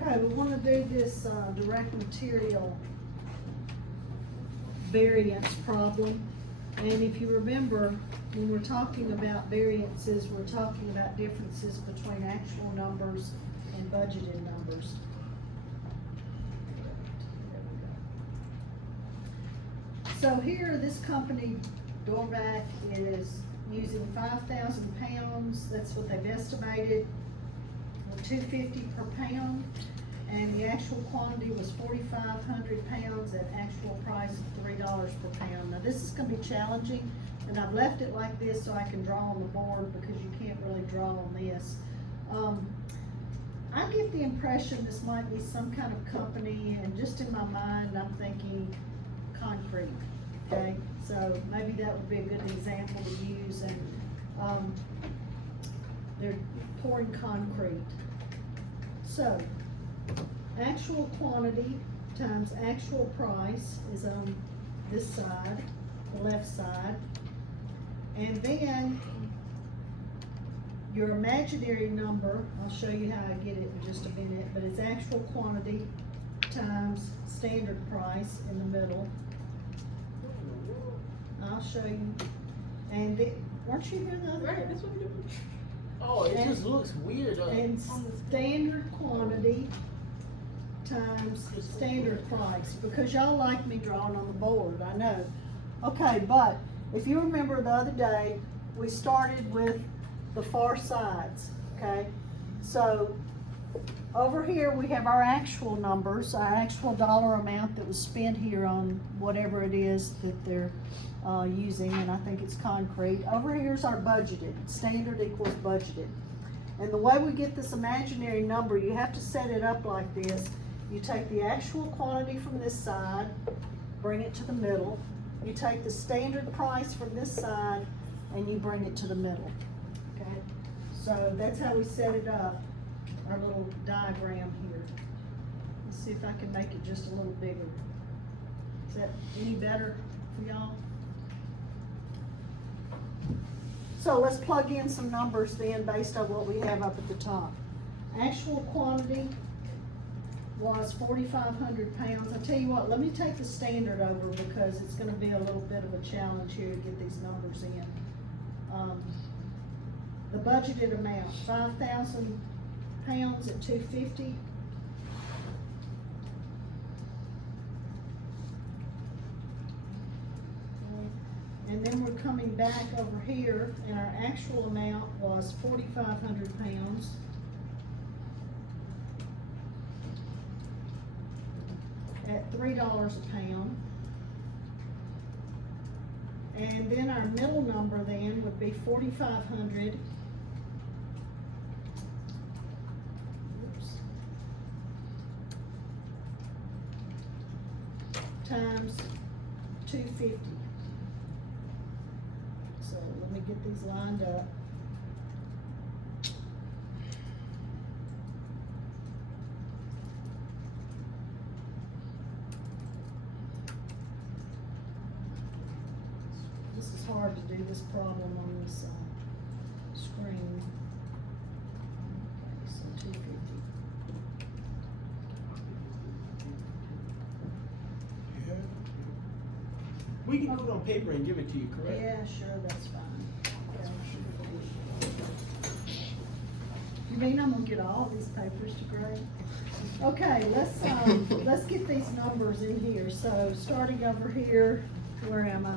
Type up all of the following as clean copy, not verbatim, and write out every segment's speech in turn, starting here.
Okay, we wanna do this, direct material variance problem. And if you remember, when we're talking about variances, we're talking about differences between actual numbers and budgeted numbers. So here, this company, Dorvac, is using 5,000 pounds, that's what they've estimated, or $2.50 per pound. And the actual quantity was 4,500 pounds at actual price of $3 per pound. Now this is gonna be challenging, and I've left it like this so I can draw on the board because you can't really draw on this. I get the impression this might be some kind of company, and just in my mind, I'm thinking concrete, okay? So maybe that would be a good example to use, and they're pouring concrete. So, actual quantity times actual price is on this side, the left side. And then your imaginary number, I'll show you how I get it in just a minute, but it's actual quantity times standard price in the middle. I'll show you. And weren't you here the other day? Right, that's what you do. Oh, it just looks weird. And standard quantity times standard price, because y'all like me drawing on the board, I know. Okay, but if you remember the other day, we started with the far sides, okay? So over here, we have our actual numbers, our actual dollar amount that was spent here on whatever it is that they're using, and I think it's concrete. Over here's our budgeted, standard equals budgeted. And the way we get this imaginary number, you have to set it up like this. You take the actual quantity from this side, bring it to the middle. You take the standard price from this side, and you bring it to the middle, okay? So that's how we set it up, our little diagram here. Let's see if I can make it just a little bigger. Is that any better for y'all? So let's plug in some numbers then based on what we have up at the top. Actual quantity was 4,500 pounds. I tell you what, let me take the standard over because it's gonna be a little bit of a challenge here to get these numbers in. The budgeted amount, 5,000 pounds at $2.50. And then we're coming back over here, and our actual amount was 4,500 pounds. At $3 a pound. And then our middle number then would be 4,500. Times 250. So let me get these lined up. This is hard to do this problem on this screen. Okay, so 250. We can put it on paper and give it to you, correct? Yeah, sure, that's fine. Okay. You mean I'm gonna get all these papers to grade? Okay, let's get these numbers in here. So starting over here, where am I?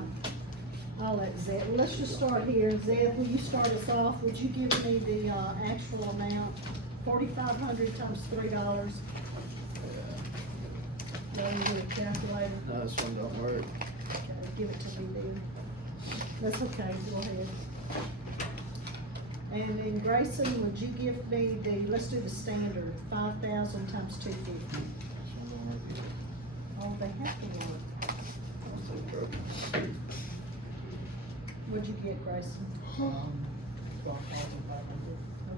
I'll let Zed, let's just start here. Zed, will you start us off? Would you give me the actual amount? 4,500 times $3. Yeah, you get a calculator. No, this one don't work. Okay, give it to me then. That's okay, go ahead. And then Grayson, would you give me the, let's do the standard, 5,000 times 250. This one don't work either. Oh, they have to work. That's so broken. What'd you get, Grayson? 12,500.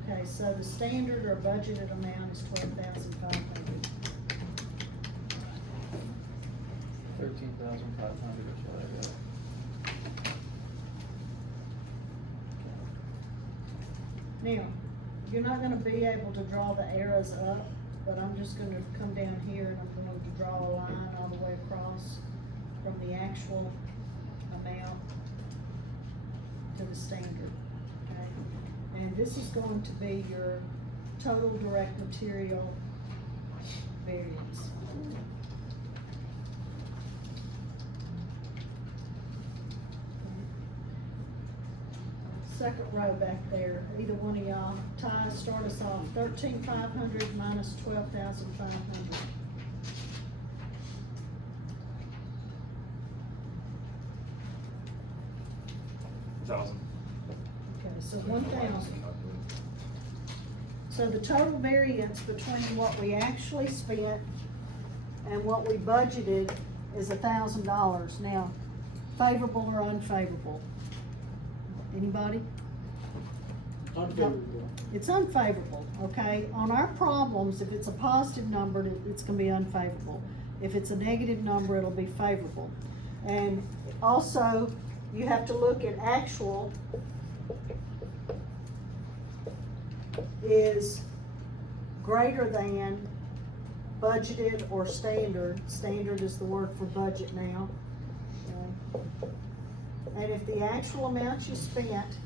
Okay, so the standard or budgeted amount is 12,500. 13,500 is what I got. Now, you're not gonna be able to draw the arrows up but I'm just gonna come down here and I'm going to draw a line all the way across from the actual amount to the standard, okay? And this is going to be your total direct material variance. Second row back there, either one of y'all, Ty, start us off, 13,500 minus 12,500. Thousand. Okay, so 1,000. So the total variance between what we actually spent and what we budgeted is $1,000. Now, favorable or unfavorable? Anybody? Unfavorable. It's unfavorable, okay? On our problems, if it's a positive number, it's gonna be unfavorable. If it's a negative number, it'll be favorable. And also, you have to look at actual is greater than budgeted or standard. Standard is the word for budget now. Okay. And if the actual amount you spent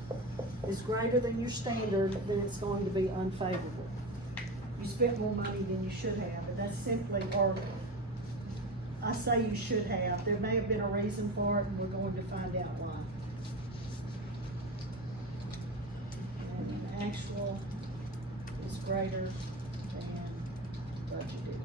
is greater than your standard, then it's going to be unfavorable. You spent more money than you should have, and that's simply, or I say you should have, there may have been a reason for it, and we're going to find out why. And actual is greater than budgeted.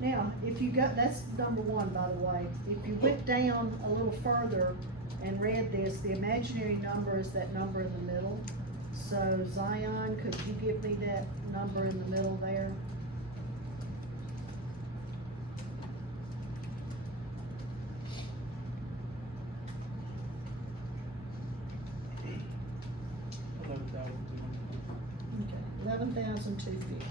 Now, if you got, that's number one, by the way. If you went down a little further and read this, the imaginary number is that number in the middle. So Zion, could you give me that number in the middle there? Okay, 11,250.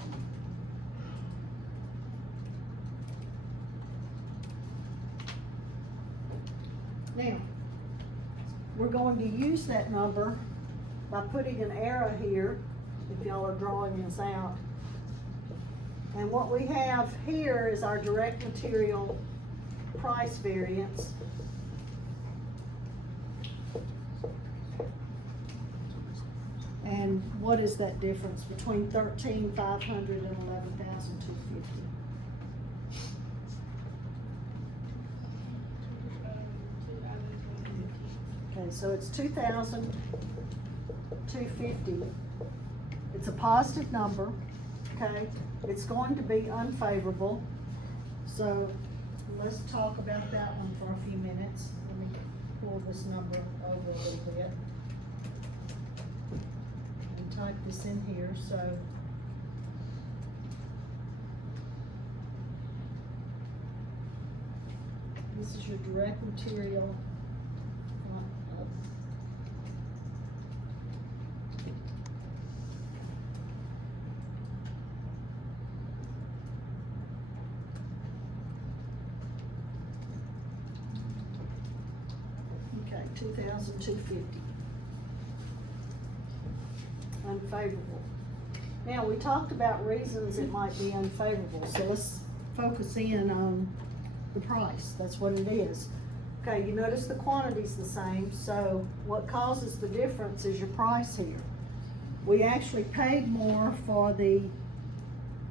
Now, we're going to use that number by putting an arrow here, if y'all are drawing this out. And what we have here is our direct material price variance. And what is that difference between 13,500 and 11,250? Okay, so it's 2,250. It's a positive number, okay? It's going to be unfavorable. So let's talk about that one for a few minutes. Let me pull this number over a little bit. And type this in here, so. This is your direct material. Okay, 2,250. Unfavorable. Now, we talked about reasons it might be unfavorable, so let's focus in on the price. That's what it is. Okay, you notice the quantity's the same, so what causes the difference is your price here. We actually paid more for the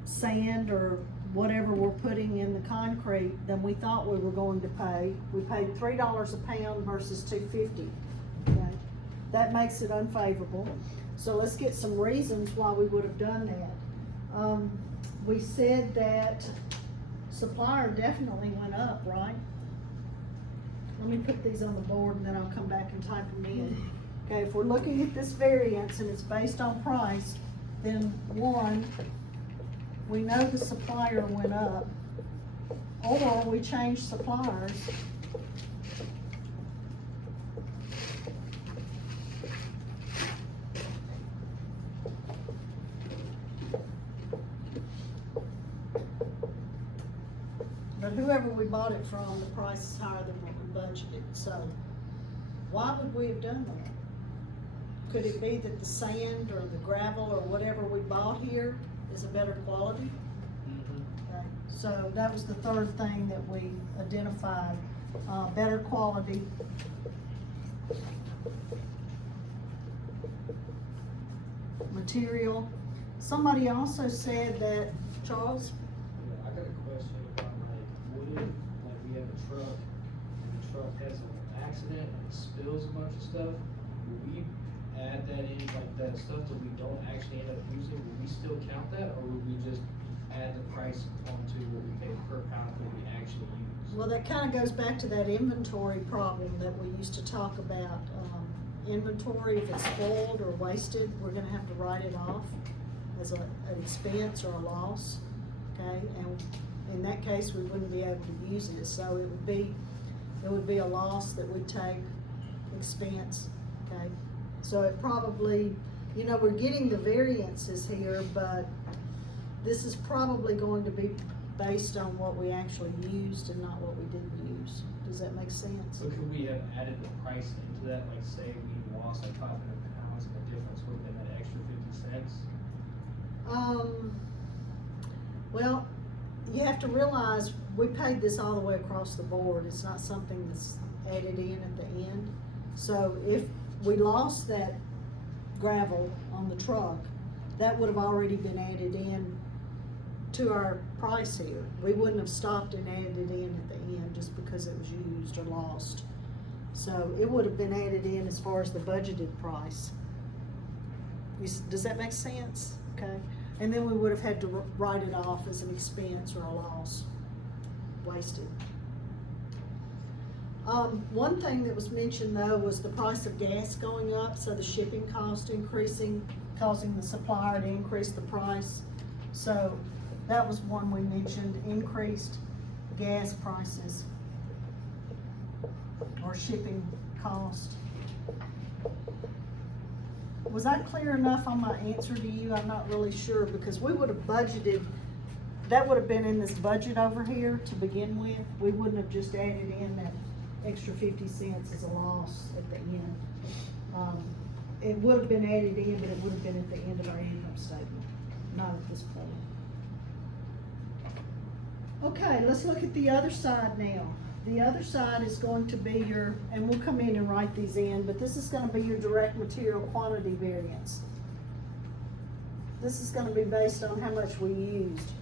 sand or whatever we're putting in the concrete than we thought we were going to pay. We paid $3 a pound versus $2.50. Okay, that makes it unfavorable. So let's get some reasons why we would have done that. We said that supplier definitely went up, right? Let me put these on the board and then I'll come back and type them in. Okay, if we're looking at this variance and it's based on price, then one, we know the supplier went up, or we changed suppliers. But whoever we bought it from, the price is higher than what we budgeted, so why would we have done that? Could it be that the sand or the gravel or whatever we bought here is a better quality? Okay, so that was the third thing that we identified, better quality. Material. Somebody also said that, Charles? I got a question about like, what if, like, we have a truck, and the truck has an accident and it spills a bunch of stuff? Will we add that in, like, that stuff that we don't actually end up using, will we still count that, or will we just add the price onto what we pay per pound that we actually use? Well, that kinda goes back to that inventory problem that we used to talk about. Inventory, if it's spoiled or wasted, we're gonna have to write it off as an expense or a loss, okay? And in that case, we wouldn't be able to use it, so it would be a loss that we'd take, expense, okay? So it probably, you know, we're getting the variances here, but this is probably going to be based on what we actually used and not what we didn't use. Does that make sense? So could we have added the price into that, like, say we lost like 500 pounds and the difference would have been that extra 50 cents? Well, you have to realize, we paid this all the way across the board, it's not something that's added in at the end. So if we lost that gravel on the truck, that would have already been added in to our price here. We wouldn't have stopped and added it in at the end just because it was used or lost. So it would have been added in as far as the budgeted price. Does that make sense? Okay. And then we would have had to write it off as an expense or a loss, wasted. One thing that was mentioned though was the price of gas going up, so the shipping cost increasing, causing the supplier to increase the price. So that was one we mentioned, increased gas prices or shipping cost. Was I clear enough on my answer to you? I'm not really sure, because we would have budgeted, that would have been in this budget over here to begin with. We wouldn't have just added in that extra 50 cents as a loss at the end. It would have been added in, but it would have been at the end of our income statement, not at this point. Okay, let's look at the other side now. The other side is going to be your, and we'll come in and write these in, but this is gonna be your direct material quantity variance. This is gonna be based on how much we used.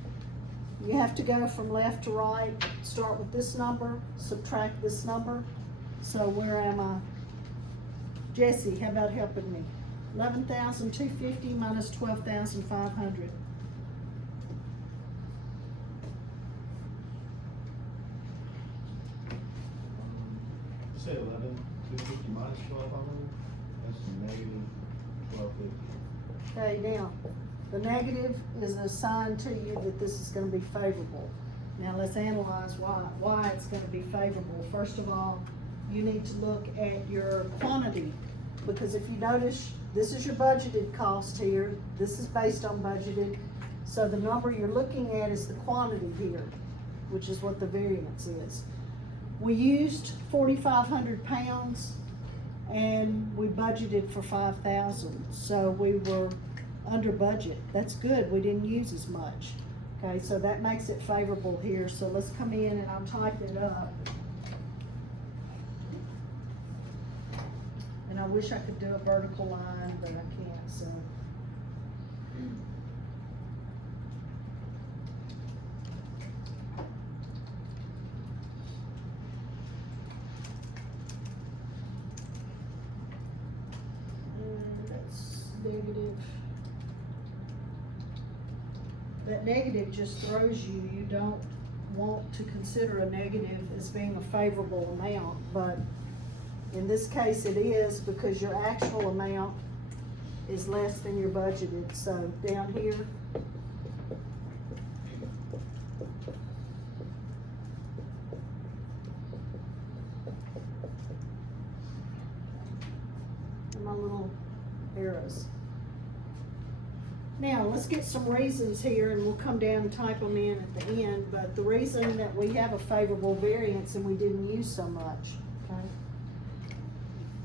You have to go from left to right, start with this number, subtract this number. So where am I? Jesse, how about helping me? 11,250 minus 12,500. Say 11,250 minus 1,200, that's negative 1,250. Okay, now, the negative is a sign to you that this is gonna be favorable. Now, let's analyze why it's gonna be favorable. First of all, you need to look at your quantity, because if you notice, this is your budgeted cost here, this is based on budgeted, so the number you're looking at is the quantity here, which is what the variance is. We used 4,500 pounds and we budgeted for 5,000, so we were under budget. That's good, we didn't use as much. Okay, so that makes it favorable here, so let's come in and I'll type it up. And I wish I could do a vertical line, but I can't, so. That's negative. That negative just throws you. You don't want to consider a negative as being a favorable amount, but in this case it is, because your actual amount is less than your budgeted. So down here, and my little arrows. Now, let's get some reasons here, and we'll come down and type them in at the end, but the reason that we have a favorable variance and we didn't use so much, okay?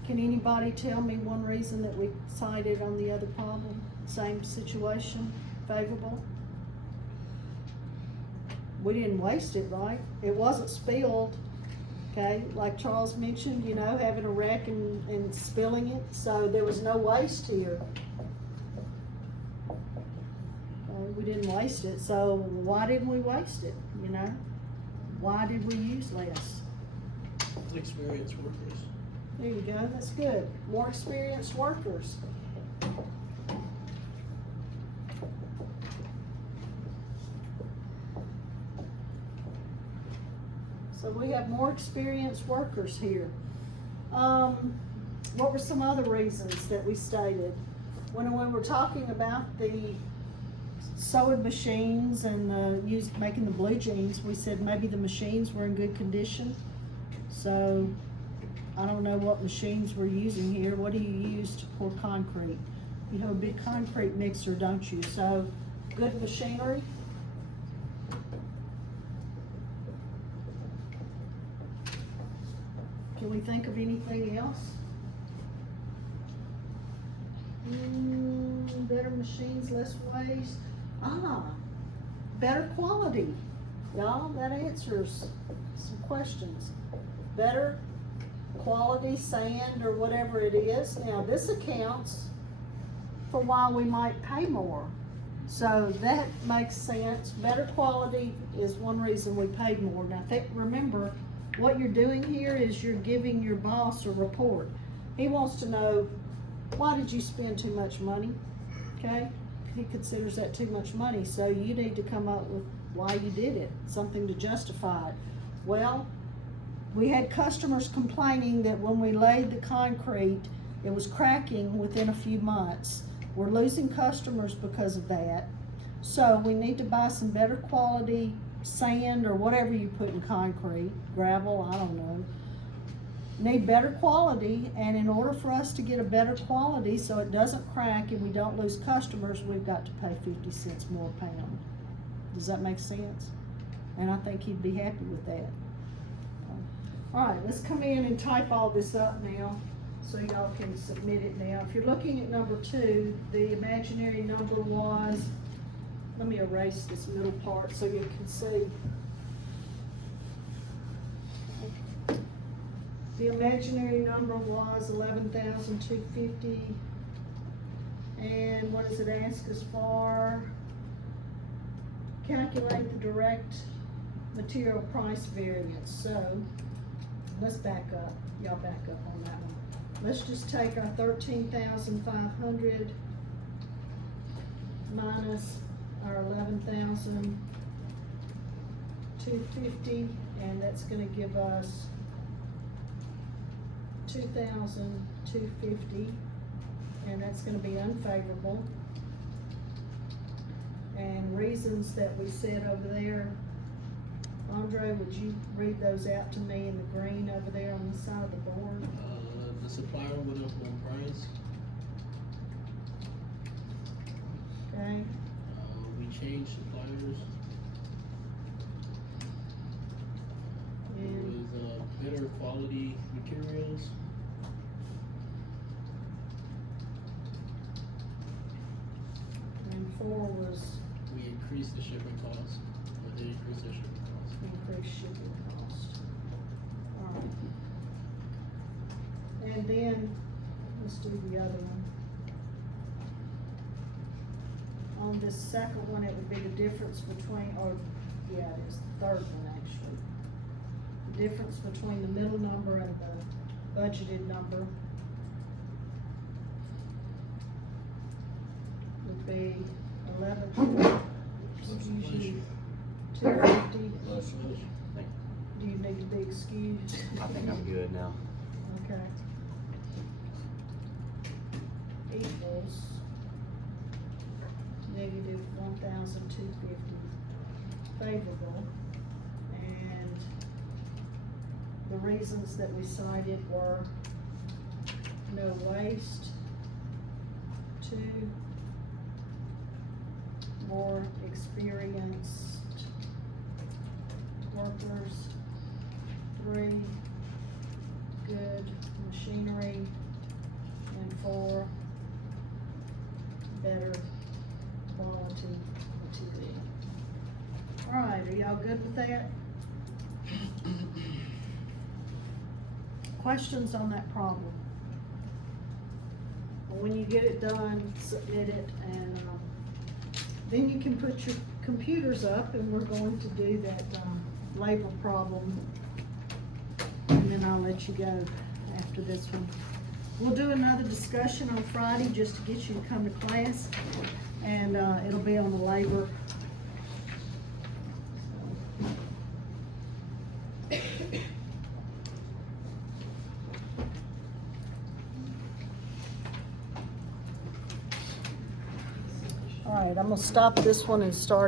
Can anybody tell me one reason that we cited on the other problem? Same situation, favorable? We didn't waste it, right? It wasn't spilled, okay? Like Charles mentioned, you know, having a wreck and spilling it, so there was no waste here. We didn't waste it, so why didn't we waste it, you know? Why did we use less? Experienced workers. There you go, that's good. More experienced workers. So we have more experienced workers here. What were some other reasons that we stated? When we're talking about the sewing machines and making the blue jeans, we said maybe the machines were in good condition. So I don't know what machines we're using here. What do you use to pour concrete? You have a big concrete mixer, don't you? So good machinery. Can we think of anything else? Better machines, less waste. Better quality. Y'all, that answers some questions. Better quality sand or whatever it is. Now this accounts for why we might pay more. So that makes sense. Better quality is one reason we paid more. Now remember, what you're doing here is you're giving your boss a report. He wants to know, why did you spend too much money? Okay? He considers that too much money, so you need to come up with why you did it, something to justify it. Well, we had customers complaining that when we laid the concrete, it was cracking within a few months. We're losing customers because of that. So we need to buy some better quality sand or whatever you put in concrete, gravel, I don't know. Need better quality, and in order for us to get a better quality so it doesn't crack and we don't lose customers, we've got to pay 50 cents more a pound. Does that make sense? And I think he'd be happy with that. All right, let's come in and type all this up now so y'all can submit it now. If you're looking at number 2, the imaginary number was, let me erase this middle part so you can see. The imaginary number was 11,250. And what does it ask us for? Calculate the direct material price variance. So let's back up. Y'all back up on that one. Let's just take our 13,500 minus our 11,250, and that's going to give us 2,250, and that's going to be unfavorable. And reasons that we said over there, Andre, would you read those out to me in the green over there on the side of the board? The supplier went up on price. Okay. We changed suppliers And with better quality materials. and 4 was We increased the shipping cost, or they increased their shipping cost. increased shipping cost. All right. And then, let's do the other one. On this second one, it would be the difference between, or, yeah, it is the third one actually. The difference between the middle number and the budgeted number would be 250. Do you need to be excused? I think I'm good now. Okay. Equals negative 1,250, favorable. And the reasons that we cited were no waste, 2, more experienced workers, 3, good machinery and for better quality TV. All right, are y'all good with that? Questions on that problem? When you get it done, submit it, and then you can put your computers up, and we're going to do that labor problem, and then I'll let you go after this one. We'll do another discussion on Friday just to get you to come to class, and it'll be on the labor. All right, I'm gonna stop this one and start